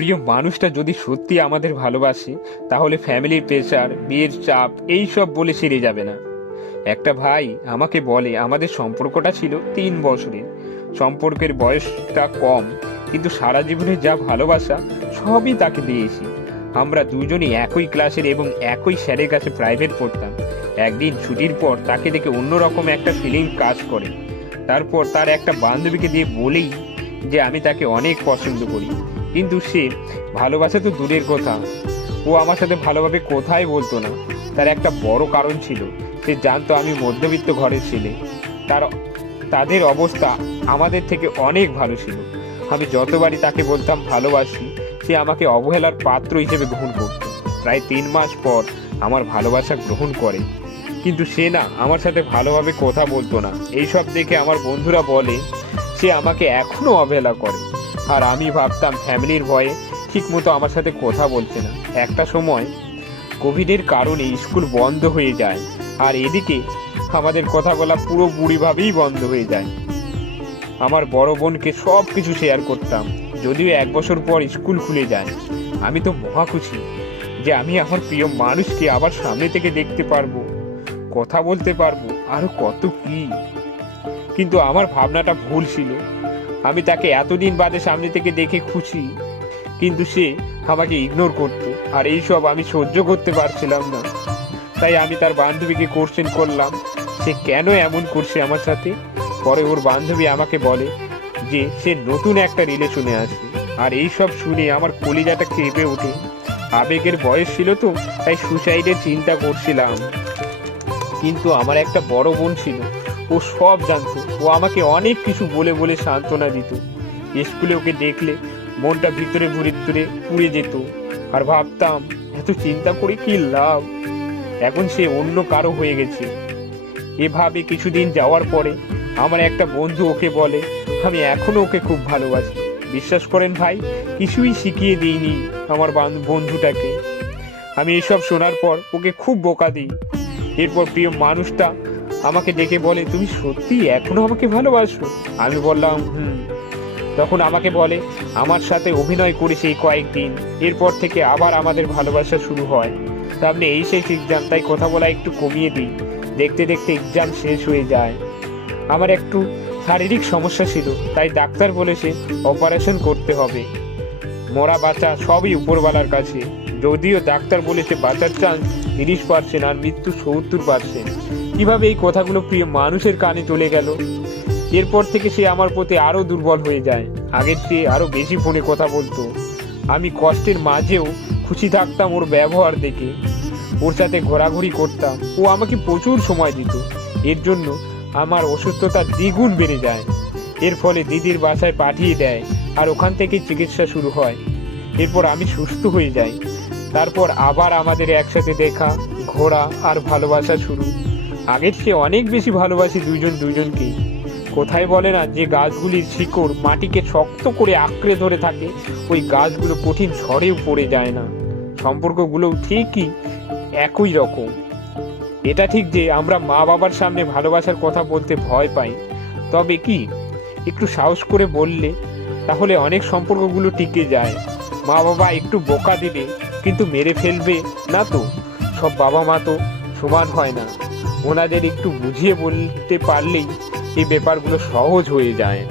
প্রিয় মানুষটা যদি সত্যি আমাদের ভালোবাসে তাহলে ফ্যামিলির প্রেশার, বিয়ের চাপ এই সব বলে সেরে যাবে না। একটা ভাই আমাকে বলে আমাদের সম্পর্কটা ছিল 3 বছরের। সম্পর্কের বয়সটা কম, কিন্তু সারা জীবনের যা ভালোবাসা সবই তাকে দিয়েছি। আমরা দুজনই একই ক্লাসের এবং একই স্যারের কাছে প্রাইভেট পড়তাম। একদিন ছুটির পর তাকে দেখে অন্যরকম একটা ফিলিং কাজ করে। তারপর তার একটা বান্ধবীকে দিয়ে বলেই যে আমি তাকে অনেক পছন্দ করি, কিন্তু সে ভালোবাসা তো দূরের কথা, ও আমার সাথে ভালোভাবে কোথায় বলতো না। তার একটা বড় কারণ ছিল, সে জানতো আমি মধ্যবিত্ত ঘরের ছেলে। তাদের অবস্থা আমাদের থেকে অনেক ভালো ছিল। আমি যতবারই তাকে বলতাম ভালোবাসি, সে আমাকে অবহেলার পাত্র হিসেবে গ্রহণ করত। প্রায় 3 মাস পর আমার ভালোবাসা গ্রহণ করে, কিন্তু সে না আমার সাথে ভালোভাবে কথা বলতো না। এইসব দেখে আমার বন্ধুরা বলে সে আমাকে এখনো অবহেলা করে। আর আমি ভাবতাম ফ্যামিলির ভয়ে ঠিকমতো আমার সাথে কথা বলছে না। একটা সময় কোভিডের কারণে স্কুল বন্ধ হয়ে যায়, আর এদিকে আমাদের কথা বলা পুরো বুড়িভাবেই বন্ধ হয়ে যায়। আমার বড় বোনকে সব কিছু শেয়ার করতাম। যদিও 1 বছর পর স্কুল খুলে যায়, আমি তো মহা খুশি যে আমি আমার প্রিয় মানুষকে আবার সামনে থেকে দেখতে পারবো, কথা বলতে পারবো, আরো কত কি। কিন্তু আমার ভাবনাটা ভুল ছিল। আমি তাকে এতদিন বাদে সামনে থেকে দেখে খুশি, কিন্তু সে আমাকে ইগনোর করতো, আর এইসব আমি সহ্য করতে পারছিলাম না। তাই আমি তার বান্ধবীকে কোশ্চেন করলাম সে কেন এমন করছে আমার সাথে। পরে ওর বান্ধবী আমাকে বলে যে সে নতুন একটা রিলেশনে আছে। আর এইসব শুনে আমার কলিজাটা কেঁপে ওঠে। আবেগের বয়স ছিল তো, তাই সুসাইডের চিন্তা করছিলাম। কিন্তু আমার একটা বড় বোন ছিল, ও সব জানতো। ও আমাকে অনেক কিছু বলে বলে সান্ত্বনা দিত। স্কুলে ওকে দেখলে মনটা ভিতরে ভিতরে পুড়ে যেত, আর ভাবতাম এত চিন্তা করে কি লাভ, এখন সে অন্য কারো হয়ে গেছে। এভাবে কিছুদিন যাওয়ার পরে আমার একটা বন্ধু ওকে বলে আমি এখনো ওকে খুব ভালোবাসি। বিশ্বাস করেন ভাই, কিছুই শিখিয়ে দিইনি আমার বন্ধুটাকে। আমি এসব শোনার পর ওকে খুব বোকা দিই। এরপর প্রিয় মানুষটা আমাকে ডেকে বলে তুমি সত্যি এখনো আমাকে ভালোবাসো? আমি বললাম তখন আমাকে বলে আমার সাথে অভিনয় করে সেই কয়েকদিন, এরপর থেকে আবার আমাদের ভালোবাসা শুরু হয়। সামনে এই শেষ এক্সাম, তাই কথা বলা একটু কমিয়ে দিই। দেখতে দেখতে এক্সাম শেষ হয়ে যায়। আমার একটু শারীরিক সমস্যা ছিল, তাই ডাক্তার বলেছে অপারেশন করতে হবে। মরা বাঁচা সবই উপরওয়ালার কাছে। যদিও ডাক্তার বলেছে বাঁচার চান্স 30% আর মৃত্যু 70%। কিভাবে এই কথাগুলো প্রিয় মানুষের কানে চলে গেল। এরপর থেকে সে আমার প্রতি আরো দুর্বল হয়ে যায়। আগের চেয়ে আরো বেশি ফোনে কথা বলতো। আমি কষ্টের মাঝেও খুশি থাকতাম ওর ব্যবহার দেখে। ওর সাথে ঘোরাঘুরি করতাম, ও আমাকে প্রচুর সময় দিত। এর জন্য আমার অসুস্থতা দ্বিগুণ বেড়ে যায়। এর ফলে দিদির বাসায় পাঠিয়ে দেয়, আর ওখান থেকে চিকিৎসা শুরু হয়। এরপর আমি সুস্থ হয়ে যাই। তারপর আবার আমাদের একসাথে দেখা, ঘোরা আর ভালোবাসা শুরু। আগের চেয়ে অনেক বেশি ভালোবাসি দুজনকে। কোথায় বলে না যে গাছগুলির শিকড় মাটিকে শক্ত করে আঁকড়ে ধরে থাকে, ওই গাছগুলো কঠিন ঝড়েও পড়ে যায় না। সম্পর্কগুলো ঠিকই একই রকম। এটা ঠিক যে আমরা মা বাবার সামনে ভালোবাসার কথা বলতে ভয় পাই, তবে কি একটু সাহস করে বললে তাহলে অনেক সম্পর্কগুলো টিকে যায়। মা বাবা একটু বোকা দিবে, কিন্তু মেরে ফেলবে না তো। সব বাবা মা তো সমান হয় না। ওনাদের একটু বুঝিয়ে বলতে পারলেই এই ব্যাপারগুলো সহজ হয়ে যায়।